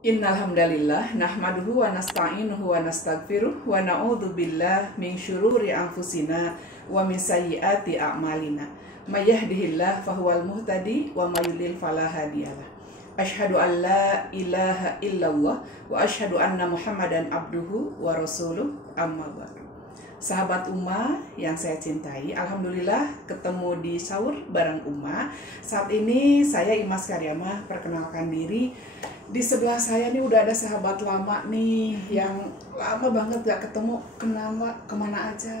Innal hamdalillah nahmaduhu wa nasta'inuhu wa nastaghfiruh wa na'udzu billah min syururi anfusina wa min sayyiati a'malina. May yahdihillahu fahuwal muhtadi wa may yudlil fala hadiyalah. Asyhadu an la ilaha illallah wa asyhadu anna Muhammadan abduhu wa rasuluh, amma ba'du. Sahabat Uma yang saya cintai, alhamdulillah ketemu di sahur bareng Uma. Saat ini saya Imas Karyama, perkenalkan diri. Di sebelah saya nih udah ada sahabat lama nih yang lama banget gak ketemu. Kemana aja?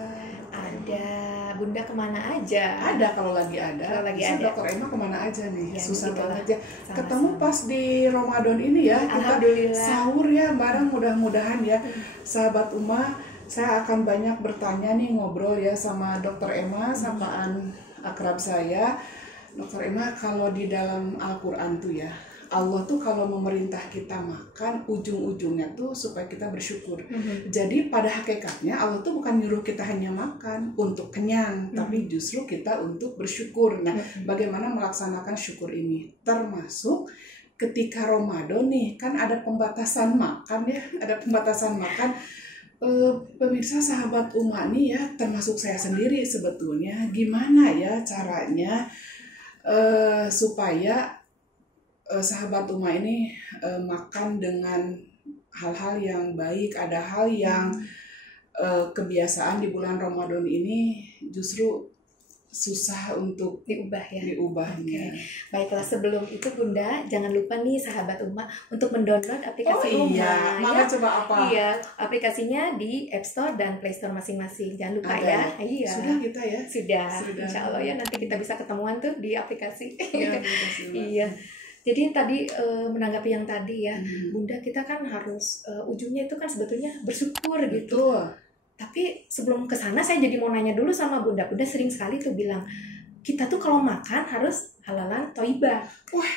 Ada, Bunda kemana aja? Ada kalau lagi ada. Kalau lagi ada. Dokter Emma kemana aja nih? Ya, susah gitu banget lah. ya. Ketemu pas di Ramadan ini ya. Kita Alhamdulillah. sahur ya bareng, mudah-mudahan ya. Sahabat Uma, saya akan banyak bertanya nih, ngobrol ya sama Dokter Emma, sapaan akrab saya. Dokter Emma, kalau di dalam Al-Quran tuh ya, Allah tuh kalau memerintah kita makan, ujung-ujungnya tuh supaya kita bersyukur. Jadi pada hakikatnya Allah tuh bukan nyuruh kita hanya makan untuk kenyang, tapi justru kita untuk bersyukur. Nah, bagaimana melaksanakan syukur ini? Termasuk ketika Ramadan nih, kan ada pembatasan makan ya, ada pembatasan makan. Pemirsa sahabat Uma nih ya, termasuk saya sendiri sebetulnya, gimana ya caranya supaya sahabat Uma ini makan dengan hal-hal yang baik. Ada hal yang kebiasaan di bulan Ramadan ini justru susah untuk diubah ya. diubahnya. Baiklah, sebelum itu Bunda jangan lupa nih sahabat Uma untuk mendownload aplikasi Uma. Iya, Mama coba apa? Iya, aplikasinya di App Store dan Play Store masing-masing. Jangan lupa Ada ya. Iya. Sudah kita ya? Sudah. Insya Allah ya, nanti kita bisa ketemuan tuh di aplikasi. Iya. Iya. Jadi tadi menanggapi yang tadi ya, Bunda, kita kan harus ujungnya itu kan sebetulnya bersyukur gitu. Betul. Tapi sebelum ke sana saya jadi mau nanya dulu sama Bunda. Bunda sering sekali tuh bilang, kita tuh kalau makan harus halalan thayyibah. Wah,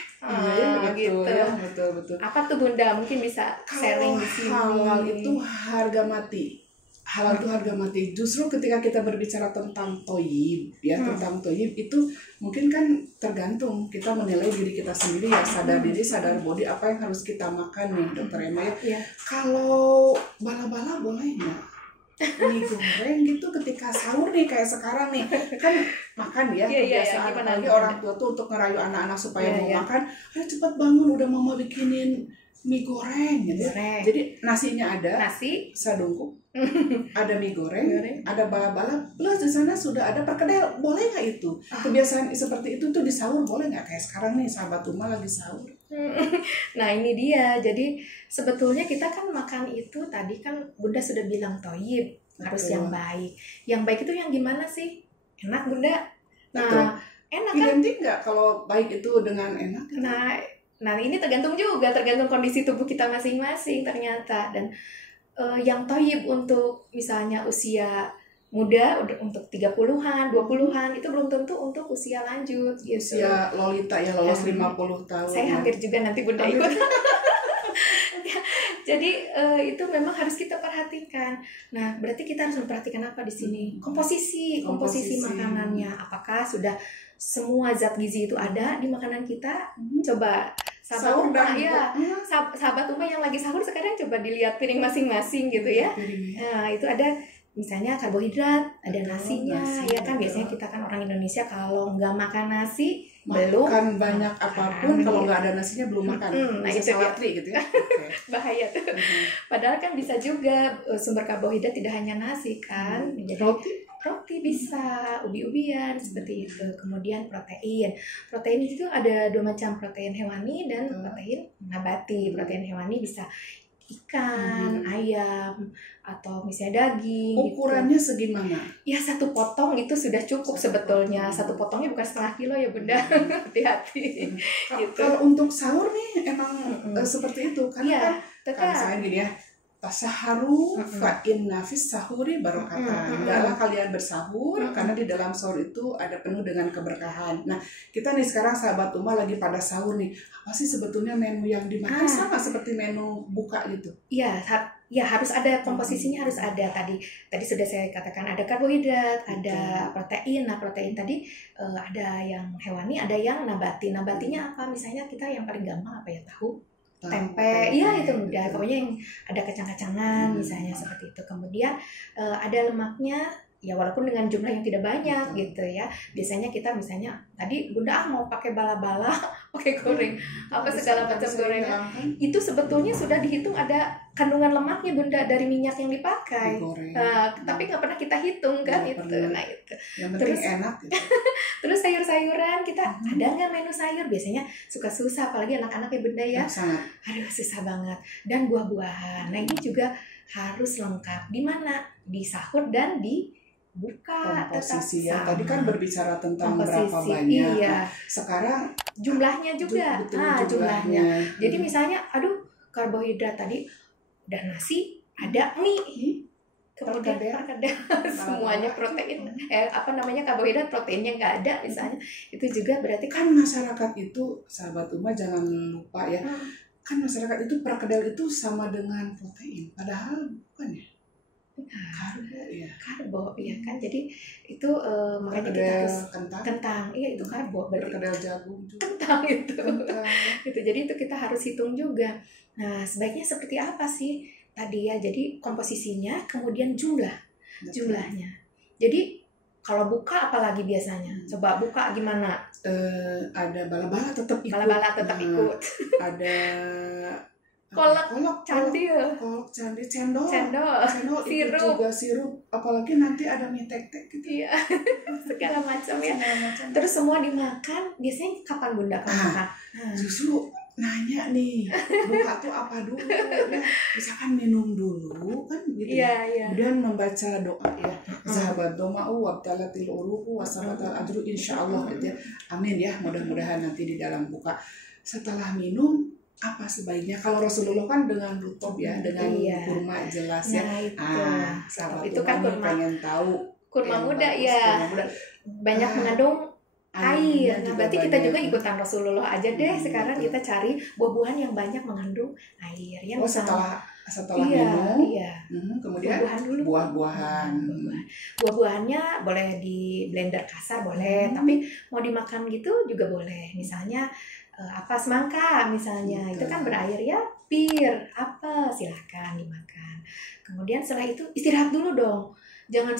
iya betul gitu. Ya, betul. Apa tuh Bunda? Mungkin bisa sharing di sini. Halal itu harga mati. Halal itu harga mati. Justru ketika kita berbicara tentang thayyib ya, tentang thayyib itu mungkin kan tergantung kita menilai diri kita sendiri ya, sadar diri, sadar body apa yang harus kita makan nih, Dokter Emma ya. Iya. Kalau bala-bala boleh nggak? Mie goreng gitu ketika sahur nih, kayak sekarang nih kan makan ya, kebiasaan apalagi orang tua tuh untuk ngerayu anak-anak supaya mau makan, ayo cepat bangun, udah mama bikinin mie goreng gitu ya. Jadi nasinya ada, nasi sadungkuk, ada mie goreng, ada bala-bala, plus di sana sudah ada perkedel. Boleh nggak itu? Kebiasaan seperti itu tuh di sahur boleh nggak? Kayak sekarang nih sahabat Uma lagi sahur. Nah ini dia, jadi sebetulnya kita kan makan itu tadi kan Bunda sudah bilang thayyib, harus yang baik. Yang baik itu yang gimana sih? Enak Bunda? Nah, betul. Enak kan? Identik nggak kalau baik itu dengan enak? Nah ini tergantung juga, tergantung kondisi tubuh kita masing-masing ternyata. Dan yang thayyib untuk misalnya usia muda, untuk 30-an, 20-an, itu belum tentu untuk usia lanjut gitu. Usia Lolita ya, lolos 50 tahun. Saya hampir juga nanti Bunda ikut. Jadi itu memang harus kita perhatikan. Nah, berarti kita harus memperhatikan apa di sini? Komposisi makanannya. Apakah sudah semua zat gizi itu ada di makanan kita? Coba sahabat Uma ya, sahabat Uma yang lagi sahur sekarang coba dilihat piring masing-masing gitu ya. Nah, itu ada misalnya karbohidrat, ada nasinya, ya kan biasanya kita kan orang Indonesia kalau nggak makan nasi belum makan banyak apapun, kalau nggak ada nasinya belum makan. Nah itu salapri gitu ya. Bahaya tuh. Padahal kan bisa juga sumber karbohidrat tidak hanya nasi kan, jadi roti bisa, ubi-ubian seperti itu. Kemudian protein itu ada dua macam, protein hewani dan protein nabati. Protein hewani bisa ikan, ayam, atau misalnya daging. Ukurannya gitu. Segimana? Ya 1 potong itu sudah cukup sebetulnya. 1 potongnya bukan setengah kilo ya Bunda. Hati-hati. Gitu. Kalau untuk sahur nih emang seperti itu karena kan misalnya gini ya, tasaharu fa inna fis sahuri barokatan. Hendaklah kalian bersahur karena di dalam sahur itu ada penuh dengan keberkahan. Nah, kita nih sekarang sahabat Uma lagi pada sahur nih. Apa sih sebetulnya menu yang dimakan sama seperti menu buka gitu? Iya, harus ada komposisinya, harus ada. Tadi sudah saya katakan ada karbohidrat, ada protein. Nah, protein tadi ada yang hewani, ada yang nabati. Nabatinya apa? Misalnya kita yang paling gampang apa ya, tahu. tempe, iya itu mudah. Pokoknya yang ada kacang-kacangan misalnya seperti itu. Kemudian ada lemaknya, ya walaupun dengan jumlah yang tidak banyak gitu ya. Biasanya kita misalnya tadi Bunda mau pakai bala-bala, pakai goreng apa segala macam gorengan. Itu sebetulnya sudah dihitung ada kandungan lemaknya Bunda dari minyak yang dipakai. Tapi nggak pernah kita hitung kan itu. Nah itu. Yang penting enak gitu. Terus sayur-sayuran kita ada nggak menu sayur? Biasanya suka susah, apalagi anak-anak ya Bunda ya. Sangat. Aduh susah banget. Dan buah-buahan. Nah ini juga harus lengkap. Di mana? Di sahur dan di buka. Komposisi ya. Tadi kan berbicara tentang berapa banyak. Iya. Sekarang jumlahnya juga. Jumlahnya. Jadi misalnya, aduh karbohidrat tadi udah nasi, ada mie. Kemudian perkedel semuanya protein, karbohidrat, proteinnya nggak ada misalnya. Itu juga berarti kan masyarakat itu, sahabat Uma jangan lupa ya. Kan masyarakat itu perkedel itu sama dengan protein, padahal bukan ya. Karbo ya kan, jadi itu makanya kita harus kentang, iya itu karbo, perkedel jagung juga. Kentang itu. Gitu, jadi itu kita harus hitung juga. Nah sebaiknya seperti apa sih tadi ya, jadi komposisinya, kemudian jumlahnya. Jadi kalau buka apalagi biasanya, coba buka gimana? Ada bala-bala tetap ikut. Ikut. Ada kolak candil, cendol, sirup juga sirup, apalagi nanti ada mie tek-tek gitu. Iya. segala macam ya. Terus semua dimakan, biasanya kapan Bunda makan? Justru nanya nih, buka tuh apa dulu ya? Misalkan minum dulu kan gitu ya. Kemudian membaca doa ya. Sahabat doa wabtalatil uruqu wasabatal ajru insyaallah gitu ya. Amin ya, mudah-mudahan nanti di dalam buka. Setelah minum apa sebaiknya? Kalau Rasulullah kan dengan rutub ya, dengan kurma jelas ya. Sahabat itu kan kurma, pengen tahu kurma muda ya. Banyak mengandung air. Nah, berarti kita juga ikutan Rasulullah aja deh. Sekarang kita cari buah-buahan yang banyak mengandung air. Yang setelah minum, kemudian buah-buahan. Buah-buahannya boleh di blender kasar boleh, tapi mau dimakan gitu juga boleh. Misalnya semangka misalnya, itu kan berair ya, pir, apel, silahkan dimakan. Kemudian setelah itu istirahat dulu dong. Jangan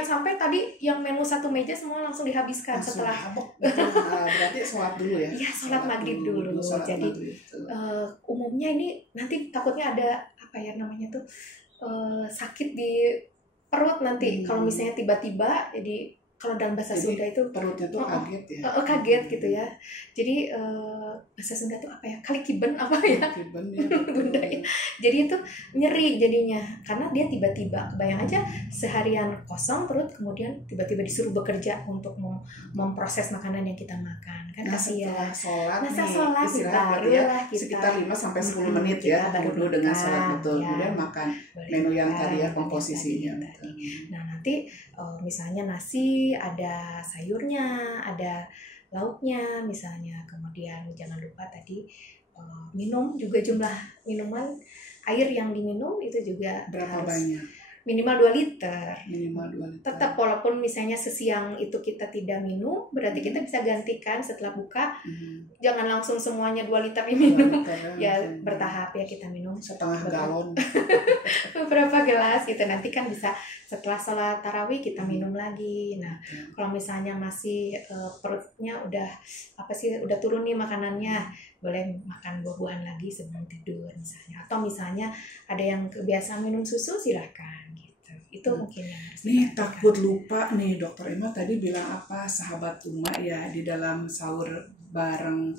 sampai tadi yang menu satu meja semua langsung dihabiskan setelah. Berarti sholat dulu ya? Iya, sholat maghrib dulu. Jadi umumnya ini nanti takutnya ada sakit di perut nanti kalau misalnya tiba-tiba. Jadi kalau dalam bahasa Sunda itu perutnya tuh kaget ya. Kaget gitu ya. Jadi bahasa Sunda tuh apa ya? Kalikiben apa ya? Kalikiben ya. Bunda ya. Jadi itu nyeri jadinya karena dia tiba-tiba, bayang aja seharian kosong perut, kemudian tiba-tiba disuruh bekerja untuk memproses makanan yang kita makan. Kan kasihan. Setelah sholat istirahat ya, sekitar 5 sampai 10 menit ya, dulu dengan sholat betul. Kemudian makan menu yang tadi ya, komposisinya. Nah, nanti misalnya nasi, ada sayurnya, ada lauknya misalnya. Kemudian jangan lupa tadi minum juga, jumlah minuman air yang diminum itu juga berapa banyak? Minimal 2 liter. Tetap walaupun misalnya sesiang itu kita tidak minum, berarti kita bisa gantikan setelah buka. Jangan langsung semuanya 2 liter diminum. Ya bertahap ya, kita minum setengah galon. Beberapa gelas gitu. Nanti kan bisa setelah sholat tarawih kita minum lagi. Nah, kalau misalnya masih perutnya udah turun nih makanannya, boleh makan buah-buahan lagi sebelum tidur misalnya. Atau misalnya ada yang kebiasaan minum susu, silakan gitu. Itu mungkin yang harus nih takut lupa nih, Dokter Emma tadi bilang apa, sahabat Uma ya, di dalam sahur bareng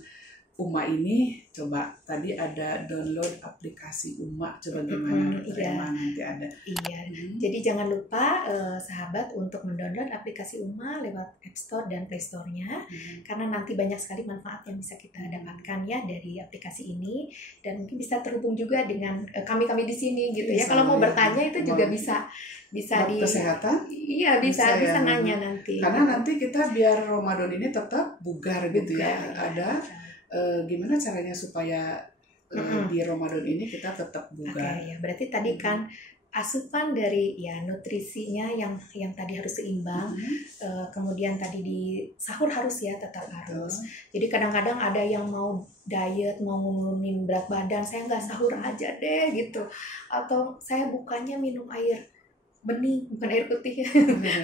Uma ini, coba tadi ada download aplikasi Uma, coba gimana Dokter Emma nanti ada. Iya, jadi jangan lupa sahabat untuk mendownload aplikasi Uma lewat App Store dan Play Store-nya, karena nanti banyak sekali manfaat yang bisa kita dapatkan ya dari aplikasi ini, dan mungkin bisa terhubung juga dengan kami di sini gitu ya. Kalau mau bertanya itu juga bisa di kesehatan. Iya, bisa nanya nanti. Karena nanti kita biar Ramadan ini tetap bugar gitu ya. Ada gimana caranya supaya di Ramadan ini kita tetap bugar. Ya, berarti tadi kan asupan dari ya nutrisinya yang tadi harus seimbang. Kemudian tadi di sahur harus ya, tetap harus. Jadi kadang-kadang ada yang mau diet, mau nurunin berat badan, saya nggak sahur aja deh gitu, atau saya bukanya minum air bening, bukan air putih ya,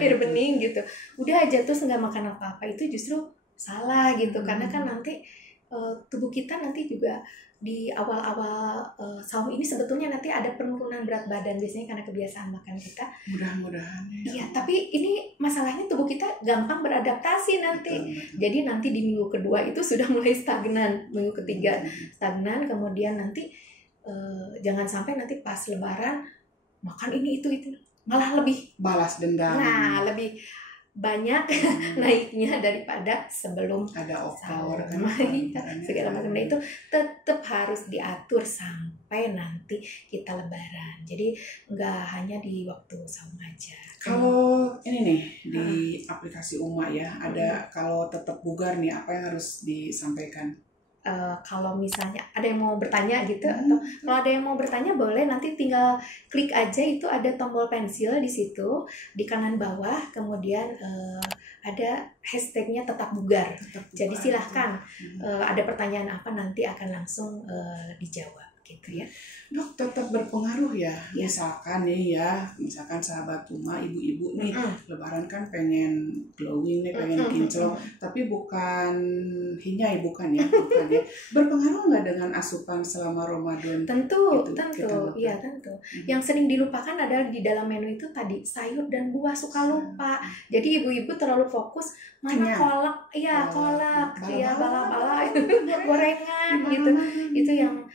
air bening gitu, udah aja terus nggak makan apa-apa. Itu justru salah gitu, karena kan nanti tubuh kita nanti juga di awal-awal saum ini sebetulnya nanti ada penurunan berat badan, biasanya karena kebiasaan makan kita. Mudah-mudahan ya. Iya, tapi ini masalahnya tubuh kita gampang beradaptasi nanti. Betul. Jadi nanti di minggu kedua itu sudah mulai stagnan, minggu ketiga stagnan, kemudian nanti jangan sampai nanti pas lebaran makan ini itu malah lebih balas dendam. Nah, lebih banyak naiknya daripada sebelum ada sahur. kan Segala macam itu tetap harus diatur sampai nanti kita lebaran. Jadi nggak hanya di waktu saum aja. Kalau ini nih di aplikasi Uma ya, ada kalau tetap bugar nih apa yang harus disampaikan? Kalau misalnya ada yang mau bertanya gitu, atau kalau ada yang mau bertanya boleh nanti tinggal klik aja, itu ada tombol pensil di situ di kanan bawah, kemudian ada hashtagnya tetap bugar. Jadi silahkan ada pertanyaan apa nanti akan langsung dijawab gitu ya. Dok, tetap berpengaruh ya. Misalkan nih ya, misalkan sahabat Uma, ibu-ibu nih lebaran kan pengen glowing nih, pengen kinclong, tapi bukan hinyai, bukan ya. Berpengaruh nggak dengan asupan selama Ramadan? Tentu, iya tentu. Yang sering dilupakan adalah di dalam menu itu tadi sayur dan buah, suka lupa. Jadi ibu-ibu terlalu fokus mana kolak, bala-bala, gorengan gitu. Itu yang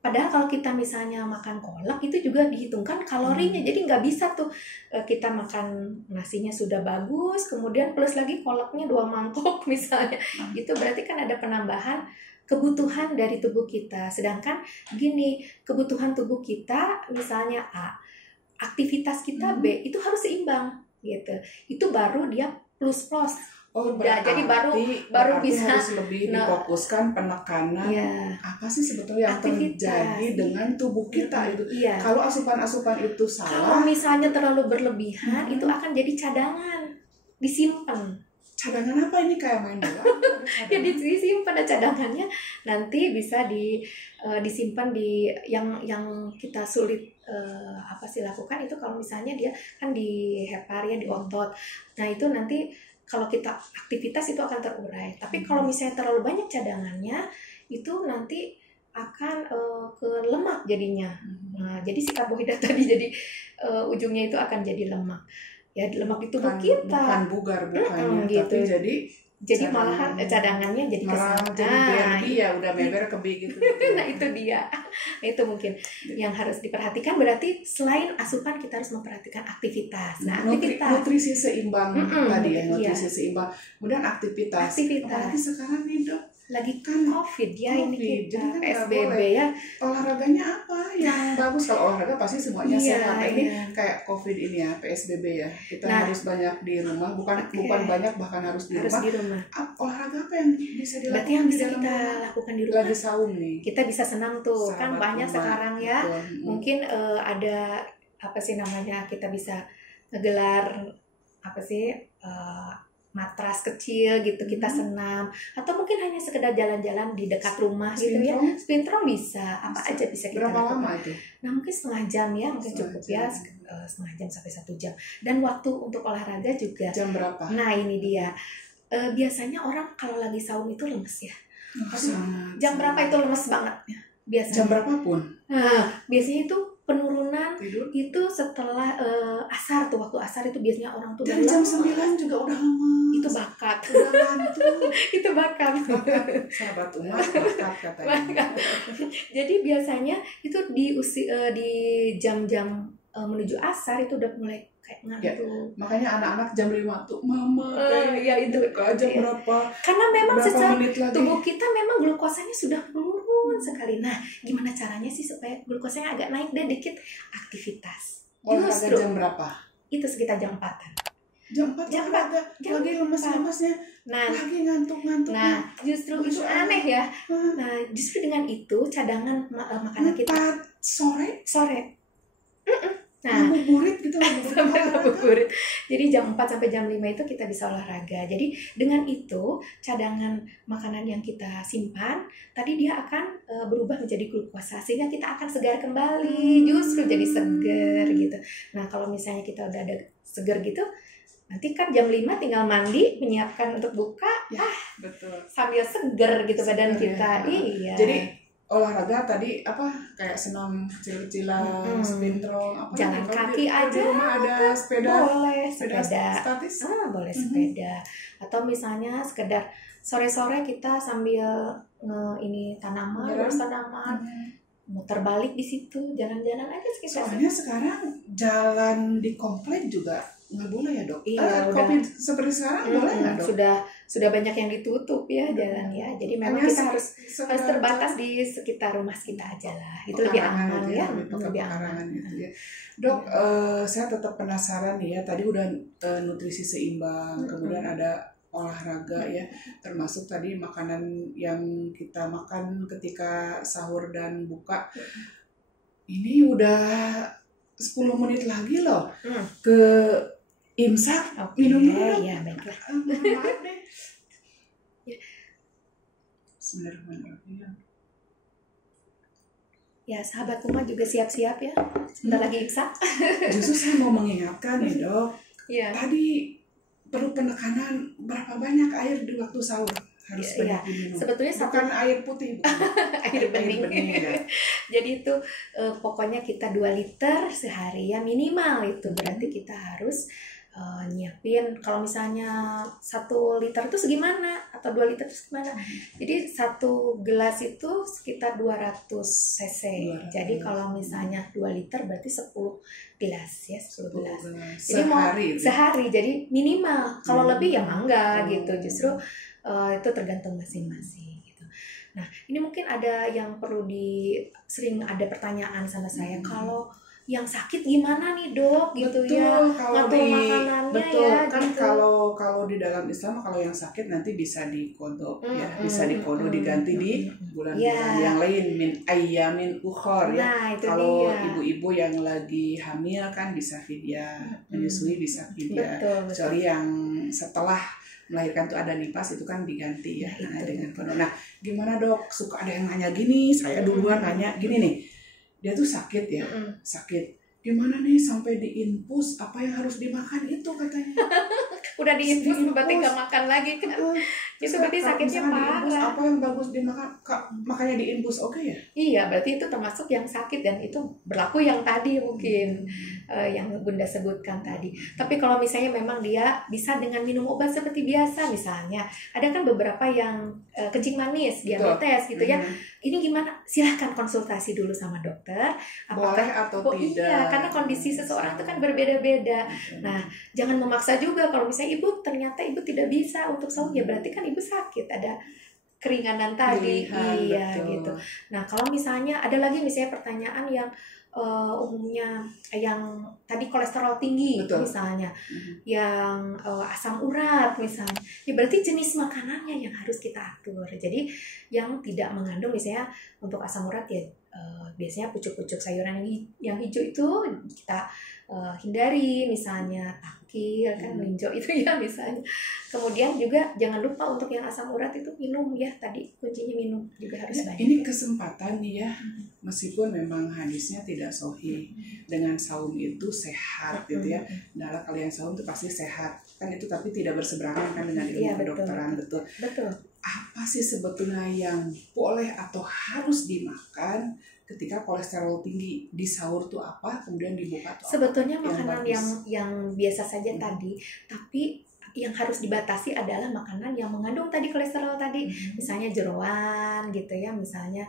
padahal kalau kita misalnya makan kolak itu juga dihitungkan kalorinya, jadi nggak bisa tuh kita makan nasinya sudah bagus kemudian plus lagi kolaknya 2 mangkok misalnya, itu berarti kan ada penambahan kebutuhan dari tubuh kita. Sedangkan gini, kebutuhan tubuh kita misalnya A, aktivitas kita B, itu harus seimbang gitu, itu baru dia plus. Jadi baru bisa harus lebih difokuskan penekanan apa sih sebetulnya yang terjadi dengan tubuh kita itu. Kalau asupan-asupan itu salah, kalau misalnya terlalu berlebihan itu akan jadi cadangan, disimpan. Cadangan apa ini, kayak main bola? Ya disimpan cadangannya, nanti bisa disimpan di yang kita sulit lakukan itu kalau misalnya dia kan di hepar ya, di otot. Nah itu nanti kalau kita aktivitas itu akan terurai. Tapi kalau misalnya terlalu banyak cadangannya, itu nanti akan ke lemak jadinya. Nah, jadi si karbohidrat tadi jadi ujungnya itu akan jadi lemak. Ya lemak itu tubuh kita. Bukan bugar bukannya, gitu. Tapi jadi malahan cadangannya jadi kesana. Jadi ya udah meber kebi gitu. Nah itu dia. Itu mungkin yang harus diperhatikan. Berarti selain asupan kita harus memperhatikan aktivitas. Nah, nutrisi seimbang tadi ya, nutrisi seimbang. Kemudian aktivitas. Apalagi sekarang nih Dok, lagi kan COVID ya, ini kita kan PSBB ya. Olahraganya apa yang bagus? Kalau olahraga pasti semuanya sehat. Nah, ini kayak COVID ini ya, PSBB ya. Kita harus banyak di rumah, bukan banyak, bahkan harus di rumah. Olahraga apa yang bisa dilakukan? Berarti yang bisa kita lakukan di rumah. Lagi saum nih. Kita bisa senang tuh, kan banyak sekarang ya. Mungkin ada apa sih namanya, kita bisa ngegelar apa sih matras kecil gitu, kita senam, atau mungkin hanya sekedar jalan-jalan di dekat rumah gitu ya. Spintrong bisa, apa aja bisa kita lakukan. Berapa lama itu? Nah mungkin setengah jam ya, mungkin cukup ya, setengah jam sampai 1 jam. Dan waktu untuk olahraga juga. Jam berapa? Nah ini dia, biasanya orang kalau lagi saum itu lemes ya. Jam berapa itu lemes banget ya? Biasanya. Jam berapapun. Nah, biasanya itu penurunan tidur itu setelah asar tuh, waktu asar itu biasanya orang tuh dari jam 9 juga udah lemes. Itu bakat. Udah ngantuk. Itu bakat. Sahabat Uma bakat katanya. Jadi biasanya itu di jam-jam menuju asar itu udah mulai kayak ngantuk. Ya, makanya anak-anak jam 5 tuh mama ya itu jam berapa? Karena memang secara tubuh kita memang glukosanya sudah menurun sekali. Nah, gimana caranya sih supaya glukosanya agak naik deh dikit? Aktivitas. Olahraga jam berapa? Itu sekitar jam 4-an. Jam 4 lagi lemes-lemesnya. Lagi ngantuk-ngantuk. Nah, justru itu aneh ya. Nah, justru dengan itu cadangan makanan kita 4 sore. Nah, ngabuburit gitu loh, sampai olahraga. ngabuburit. Jadi jam 4 sampai jam 5 itu kita bisa olahraga. Jadi dengan itu cadangan makanan yang kita simpan tadi dia akan berubah menjadi glukosa sehingga kita akan segar kembali, justru jadi segar gitu. Nah, kalau misalnya kita udah ada segar gitu, nanti kan jam 5 tinggal mandi, menyiapkan untuk buka, Ya, betul. sambil segar gitu badan Segar kita. ya. Iya. Jadi olahraga tadi apa kayak senam kecil-kecilan, spintrong, apa Jalan lagi? Kalau kaki kalau aja di rumah ada sepeda, boleh sepeda statis. boleh sepeda, atau misalnya sekedar sore-sore kita sambil ini tanaman, Jalan. urus tanaman, muter balik di situ, jalan-jalan aja sekitar. Soalnya sekarang jalan di komplek juga nggak boleh ya, Dok? Iya, udah. Covid seperti sekarang boleh nggak, Dok? Sudah banyak yang ditutup ya jalan ya. Jadi memang Hanya kita harus terbatas di sekitar rumah kita aja lah. Itu lebih aman gitu ya, lebih aman gitu ya. Dok, saya tetap penasaran nih ya. Tadi udah nutrisi seimbang, kemudian ada olahraga ya, termasuk tadi makanan yang kita makan ketika sahur dan buka. Ini udah 10 menit lagi loh ke imsak. Minum dulu. Ya, baiklah. Maaf deh. Bismillahirrahmanirrahim. Ya, sahabat rumah juga siap-siap ya. Sebentar lagi imsak. Justru saya mau mengingatkan ya, Dok. Iya. Tadi perlu penekanan berapa banyak air di waktu sahur harus banyak diminum. Sebetulnya bukan air putih, bukan. air bening. Ya. Jadi itu pokoknya kita 2 liter sehari ya minimal itu. Berarti kita harus nyiapin kalau misalnya 1 liter itu segimana atau 2 liter itu segimana. Jadi 1 gelas itu sekitar 200 cc. Jadi kalau misalnya 2 liter berarti 10 gelas ya, 10 gelas. Jadi sehari jadi minimal. Kalau lebih ya enggak gitu. Justru itu tergantung masing-masing gitu. Nah, ini mungkin ada yang perlu sering ada pertanyaan sama saya, kalau yang sakit gimana nih, Dok, gitu. Betul, ya ngatur makanannya. Betul ya kan gitu. Kalau di dalam Islam kalau yang sakit nanti bisa dikodok ya, bisa dikodo diganti di bulan-bulan yang lain, min ayyamin ukhor ya. Kalau ibu-ibu yang lagi hamil kan bisa fidyah, menyusui bisa fidyah. Kecuali yang setelah melahirkan tuh ada nifas itu kan diganti ya dengan kodok. Nah, gimana, Dok? Suka ada yang nanya gini, saya duluan nanya gini nih. Dia tuh sakit ya, sakit. Gimana nih sampai diinfus, apa yang harus dimakan itu katanya. Udah diinfus berarti gak makan lagi kan. Itu berarti sakitnya parah. Apa yang bagus dimakan, makanya diinfus, oke ya? Iya, berarti itu termasuk yang sakit dan itu berlaku yang tadi mungkin yang Bunda sebutkan tadi. Tapi kalau misalnya memang dia bisa dengan minum obat seperti biasa misalnya, ada kan beberapa yang kencing manis, diabetes gitu ya. Ini gimana? Silahkan konsultasi dulu sama dokter. Apakah boleh atau tidak? Iya, karena kondisi seseorang itu kan berbeda-beda. Nah, jangan memaksa juga. Kalau misalnya ternyata ibu tidak bisa untuk sahur, ya berarti kan ibu sakit, ada keringanan tadi. Iya, betul. Gitu. Nah, kalau misalnya ada lagi misalnya pertanyaan yang umumnya yang tadi kolesterol tinggi, betul, misalnya, yang asam urat misalnya, ya berarti jenis makanannya yang harus kita atur. Jadi yang tidak mengandung misalnya untuk asam urat ya biasanya pucuk-pucuk sayuran yang hijau itu kita hindari, misalnya takil kan, melinjo itu ya misalnya. Kemudian juga jangan lupa untuk yang asam urat itu minum ya, tadi kuncinya minum juga harus banyak. Ini kesempatan nih ya, meskipun memang hadisnya tidak sahih, dengan saum itu sehat gitu ya. Nah, kalian saum itu pasti sehat kan itu, tapi tidak berseberangan kan dengan ilmu kedokteran. Betul. Apa sih sebetulnya yang boleh atau harus dimakan ketika kolesterol tinggi di sahur tuh apa, kemudian dibuka tuh sebetulnya apa? Makanan yang biasa saja tadi, tapi yang harus dibatasi adalah makanan yang mengandung tadi kolesterol tadi, misalnya jeroan gitu ya, misalnya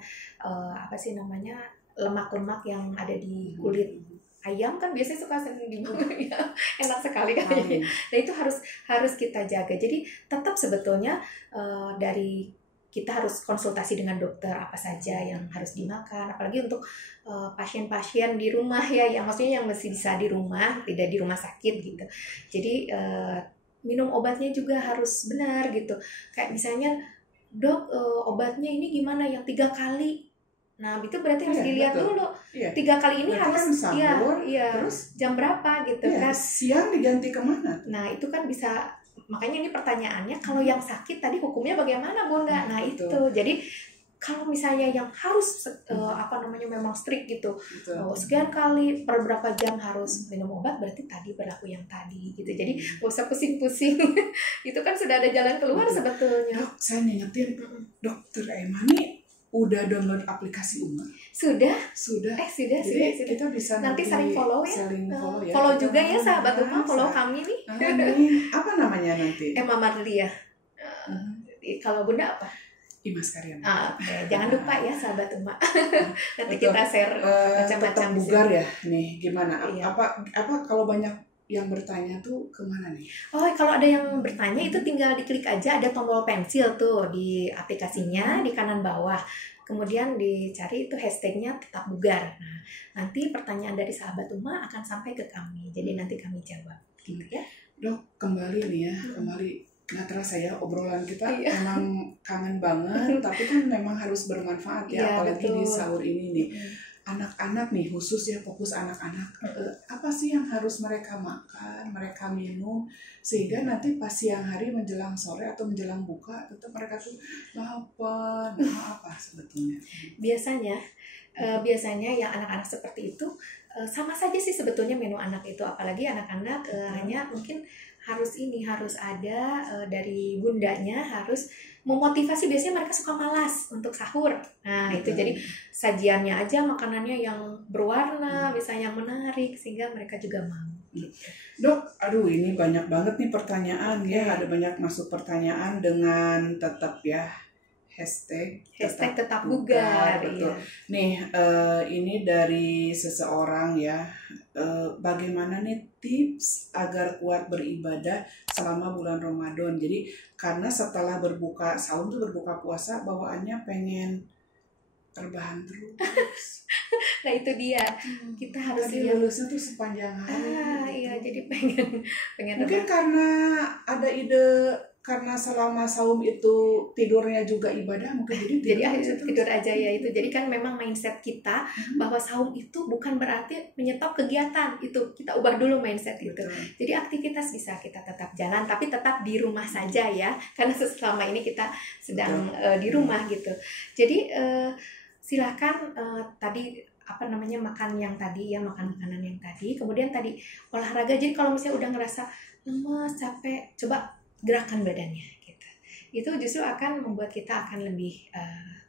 apa sih namanya, lemak-lemak yang ada di kulit ayam kan biasanya suka sering dibuka ya, enak sekali kan. Nah itu harus kita jaga. Jadi tetap sebetulnya dari kita harus konsultasi dengan dokter apa saja yang harus dimakan, apalagi untuk pasien-pasien di rumah ya, yang maksudnya yang masih bisa di rumah, tidak di rumah sakit gitu. Jadi minum obatnya juga harus benar gitu. Kayak misalnya, Dok, obatnya ini gimana yang 3 kali? Nah, itu berarti harus Iya, dilihat betul. dulu. Iya. 3 kali ini Berarti harus kan sahur, terus jam berapa gitu iya, kan. siang diganti kemana? Nah, itu kan bisa, makanya ini pertanyaannya, kalau yang sakit tadi hukumnya bagaimana Bunda? Nah, Betul. itu. Jadi kalau misalnya yang harus memang strict gitu, Betul. sekian kali per berapa jam harus minum obat, berarti tadi berlaku yang tadi gitu. Jadi gak usah pusing-pusing. Itu kan sudah ada jalan keluar Betul. sebetulnya. Dok, saya ngingetin Dokter Emma nih udah download aplikasi Uma? Sudah. Sudah. Sudah. Kita bisa nanti saling follow ya. Follow ya. Follow juga ya Kita sahabat Uma, follow kami nih. Ini apa namanya nanti? Emma Marlia. Kalau Bunda apa? Imas Karyana. Oke. Jangan lupa ya sahabat Uma. Nanti Betul. kita share macam-macam tetap di bugar sini. ya nih, gimana? Iya. Apa kalau banyak yang bertanya tuh kemana nih? Oh, kalau ada yang bertanya itu tinggal diklik aja, ada tombol pensil tuh di aplikasinya di kanan bawah. Kemudian dicari itu hashtagnya tetap bugar. Nah, nanti pertanyaan dari sahabat Uma akan sampai ke kami. Jadi nanti kami jawab. Gitu ya. Dok, kembali nih ya, kembali. Nggak terasa ya obrolan kita Iya. emang kangen banget, tapi kan memang harus bermanfaat ya, Iya, apalagi betul. di sahur ini nih. Anak-anak nih, khusus ya, fokus anak-anak, apa sih yang harus mereka makan, mereka minum, sehingga nanti pas siang hari menjelang sore atau menjelang buka, tetap mereka tuh lapar, apa sebetulnya? Biasanya yang anak-anak seperti itu sama saja sih sebetulnya menu anak itu, apalagi anak-anak hanya mungkin harus ada dari bundanya harus memotivasi. Biasanya mereka suka malas untuk sahur. Nah, itu jadi sajiannya aja makanannya yang berwarna, misalnya yang menarik, sehingga mereka juga mau. Dok, aduh ini banyak banget nih pertanyaan ya, ada banyak masuk pertanyaan dengan tetap ya hashtag tetap bugar. Betul. Iya. Nih ini dari seseorang ya, bagaimana nih tips agar kuat beribadah selama bulan Ramadan. Jadi karena setelah berbuka sahur tuh berbuka puasa bawaannya pengen terbahan terus. Nah, itu dia. Kita harus Tadi lulusnya tuh sepanjang hari. Iya, jadi pengen Mungkin karena ada ide, karena selama saum itu tidurnya juga ibadah, mungkin jadi tidur aja ya itu. Jadi kan memang mindset kita bahwa saum itu bukan berarti menyetop kegiatan, itu kita ubah dulu mindset itu. Jadi aktivitas bisa kita tetap jalan, tapi tetap di rumah saja ya, karena selama ini kita sedang di rumah gitu. Jadi silakan tadi makan yang tadi ya, makan makanan yang tadi, kemudian tadi olahraga. Jadi kalau misalnya udah ngerasa lemes, capek, coba gerakan badannya gitu. Itu justru akan membuat kita akan lebih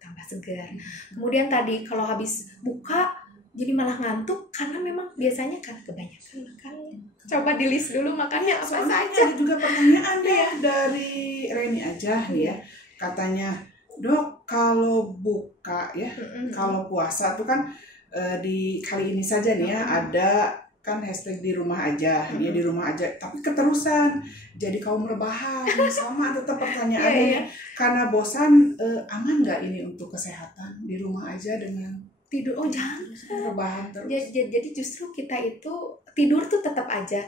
tambah segar. Kemudian tadi kalau habis buka jadi malah ngantuk karena memang biasanya karena kebanyakan makannya. Coba di list dulu makannya apa saja. Ada juga pertanyaan ya dari Reni aja nih ya. Katanya, Dok, kalau buka ya, kalau puasa tuh kan di kali ini saja nih ya ada kan hashtag di rumah aja, ya di rumah aja, tapi keterusan jadi kaum rebahan. Sama tetap pertanyaannya, karena bosan, aman nggak ini untuk kesehatan di rumah aja dengan tidur? Oh, jangan rebahan terus. Jadi justru kita itu tidur tuh tetap aja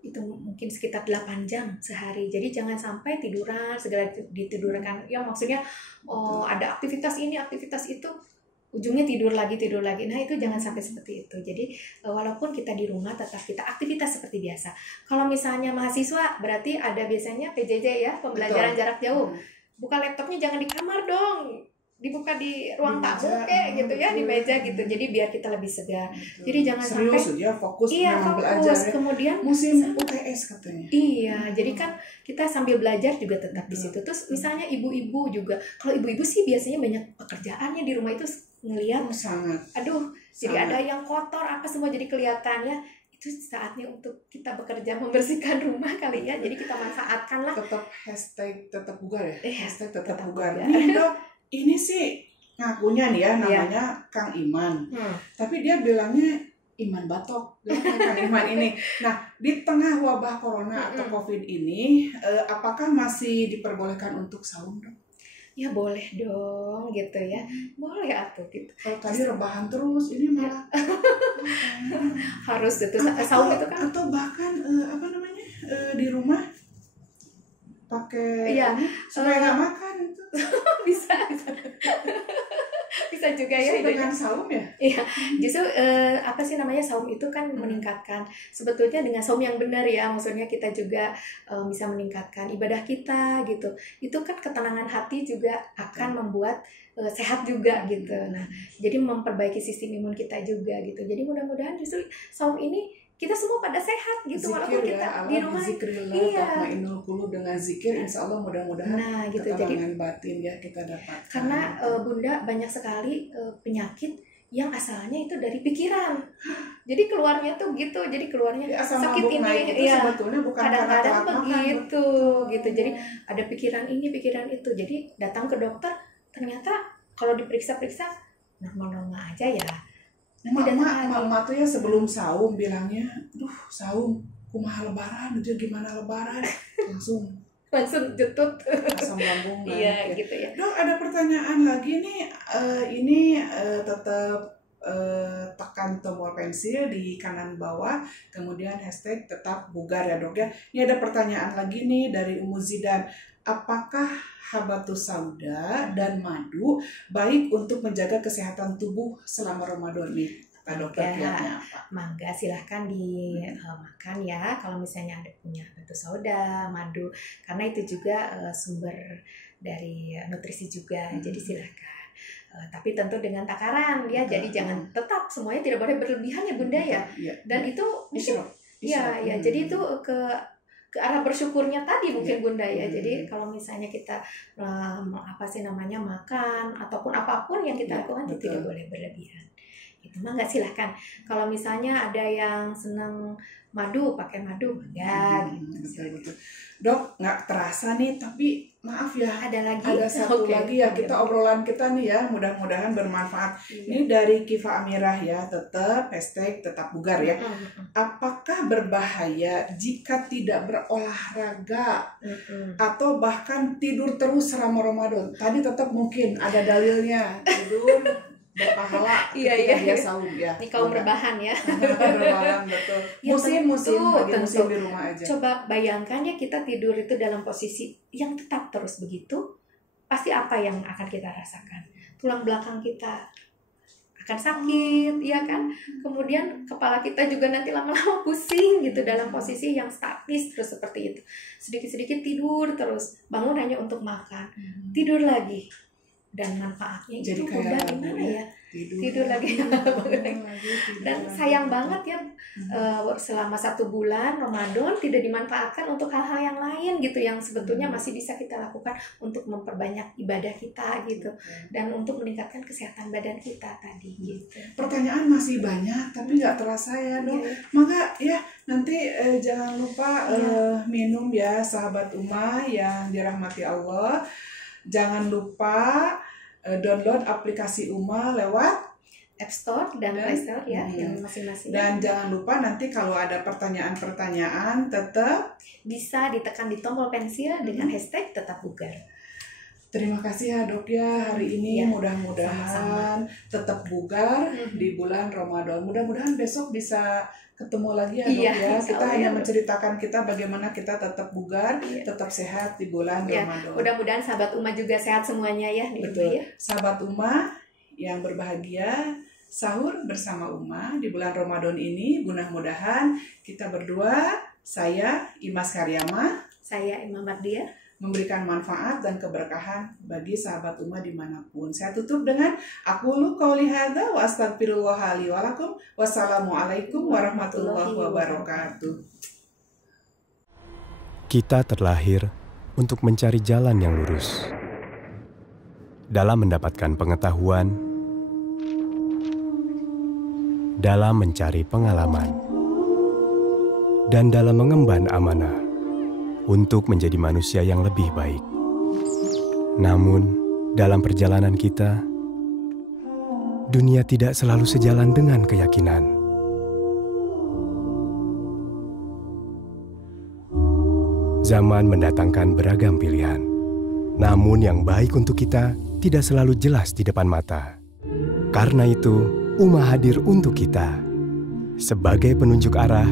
itu mungkin sekitar 8 jam sehari. Jadi jangan sampai tiduran segala ditidurkan. Ya maksudnya ada aktivitas ini, aktivitas itu, ujungnya tidur lagi. Nah, itu jangan sampai seperti itu. Jadi walaupun kita di rumah tetap kita aktivitas seperti biasa. Kalau misalnya mahasiswa berarti ada biasanya PJJ ya, pembelajaran jarak jauh. Buka laptopnya jangan di kamar dong. Dibuka di ruang tamu kayak gitu ya, di meja gitu. Jadi biar kita lebih segar. Jadi jangan serius sampai ya, fokus belajar ya. Kemudian musim UTS katanya. Iya, jadi kan kita sambil belajar juga tetap di situ. Terus misalnya ibu-ibu juga. Kalau ibu-ibu sih biasanya banyak pekerjaannya di rumah itu, ngelihat sangat. Aduh, jadi ada yang kotor apa semua jadi kelihatan ya. Itu saatnya untuk kita bekerja membersihkan rumah kali ya. Jadi kita manfaatkan lah. Tetap hashtag tetap bugar ya. Hashtag tetap bugar. bugar. Nih Dok, ini sih ngakunya nih ya namanya Kang Iman. Tapi dia bilangnya Iman Batok, Kang Iman ini. Nah, di tengah wabah corona atau COVID ini, apakah masih diperbolehkan untuk saum, Dok? Ya boleh dong gitu ya. Boleh atuh gitu. Kalau tadi rebahan terus, ini malah harus itu saum itu kan. Atau bahkan di rumah pakai supaya nggak makan itu. bisa juga ya Justru dengan saum ya. Iya, justru apa sih namanya, saum itu kan meningkatkan. Sebetulnya dengan saum yang benar ya, maksudnya kita juga bisa meningkatkan ibadah kita gitu. Itu kan ketenangan hati juga akan membuat sehat juga gitu. Nah, jadi memperbaiki sistem imun kita juga gitu. Jadi mudah-mudahan justru saum ini kita semua pada sehat gitu, walaupun Zikir kita ya, di rumah. Iya. Tatmainul qulub, dengan zikir insya Allah mudah-mudahan Nah, gitu. ketenangan batin ya kita dapat. Karena Bunda, banyak sekali penyakit yang asalnya itu dari pikiran. Jadi keluarnya tuh gitu. Jadi keluarnya ya, sakit ini ya. Sebetulnya bukan kadang-kadang karena begitu gitu. Jadi ada pikiran ini, pikiran itu. Jadi datang ke dokter, ternyata kalau diperiksa-periksa normal-normal aja ya. Mak tuh ya sebelum saum bilangnya, duh saum, kumaha lebaran, itu gimana lebaran, langsung jetut asam lambung. Iya gitu ya. Dok, ada pertanyaan lagi nih, ini tetap tekan tombol pensil di kanan bawah, kemudian hashtag tetap bugar ya dok ya. Ini ada pertanyaan lagi nih dari Umu Zidan. Apakah habatus sauda dan madu baik untuk menjaga kesehatan tubuh selama Ramadan nih? Pak dokter lihatnya apa? Mangga silahkan dimakan ya kalau misalnya ada punya habatus sauda, madu, karena itu juga sumber dari nutrisi juga. Jadi silahkan. Tapi tentu dengan takaran ya. Jadi jangan, tetap semuanya tidak boleh berlebihan ya Bunda ya. Dan itu mungkin ya jadi itu ke arah bersyukurnya tadi mungkin Bunda ya. Jadi kalau misalnya kita makan ataupun apapun yang kita lakukan itu tidak boleh berlebihan. Itu mah nggak, silahkan. Kalau misalnya ada yang senang madu, pakai madu ya. Betul. Dok, nggak terasa nih, tapi maaf ya, ada satu lagi ya, kita obrolan kita nih ya, mudah-mudahan bermanfaat. Ini dari Kifa Amirah ya, tetap hashtag tetap bugar ya. Apakah berbahaya jika tidak berolahraga atau bahkan tidur terus selama Ramadan? Tadi tetap mungkin ada dalilnya, tidur berpahala ketika dia saum ya. Ini kaum rebahan ya. Rebahan betul. Musim di rumah aja. Coba bayangkan ya, kita tidur itu dalam posisi yang tetap terus begitu, pasti apa yang akan kita rasakan? Tulang belakang kita akan sakit, ya kan? Kemudian kepala kita juga nanti lama-lama pusing gitu dalam posisi yang statis terus seperti itu. Sedikit-sedikit tidur terus, bangun hanya untuk makan, tidur lagi. Dan manfaatnya jadi itu udah gimana ya, tidur lagi. Dan sayang banget ya, selama 1 bulan Ramadan tidak dimanfaatkan untuk hal-hal yang lain gitu, yang sebetulnya masih bisa kita lakukan untuk memperbanyak ibadah kita gitu, dan untuk meningkatkan kesehatan badan kita tadi gitu. Pertanyaan masih banyak tapi nggak terasa ya dok. Maka ya nanti jangan lupa minum ya sahabat Uma yang dirahmati Allah. Jangan lupa download aplikasi Uma lewat App Store dan Play Store ya, yang masing-masing. Dan jangan lupa nanti kalau ada pertanyaan-pertanyaan tetap bisa ditekan di tombol pensil dengan hashtag tetap bugar. Terima kasih ya dok ya hari ini, mudah-mudahan tetap bugar di bulan Ramadan. Mudah-mudahan besok bisa ketemu lagi ya dok ya. Kita hanya menceritakan kita bagaimana kita tetap bugar, tetap sehat di bulan Ramadan. Mudah-mudahan sahabat Uma juga sehat semuanya ya. Betul. Sahabat Uma yang berbahagia, sahur bersama Uma di bulan Ramadan ini. Mudah-mudahan kita berdua, saya Imas Karyama, saya Imam Mardia, memberikan manfaat dan keberkahan bagi sahabat Uma dimanapun. Saya tutup dengan aqulu qouli hadza wa astaghfirullah li wa lakum. Wassalamualaikum warahmatullahi wabarakatuh. Kita terlahir untuk mencari jalan yang lurus. Dalam mendapatkan pengetahuan, dalam mencari pengalaman, dan dalam mengemban amanah untuk menjadi manusia yang lebih baik. Namun, dalam perjalanan kita, dunia tidak selalu sejalan dengan keyakinan. Zaman mendatangkan beragam pilihan, namun yang baik untuk kita tidak selalu jelas di depan mata. Karena itu, Uma hadir untuk kita sebagai penunjuk arah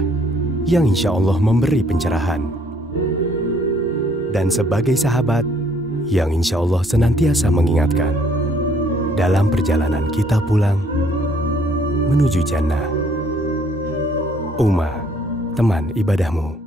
yang insya Allah memberi pencerahan. Dan sebagai sahabat yang insya Allah senantiasa mengingatkan. dalam perjalanan kita pulang menuju jannah. Ummah, teman ibadahmu.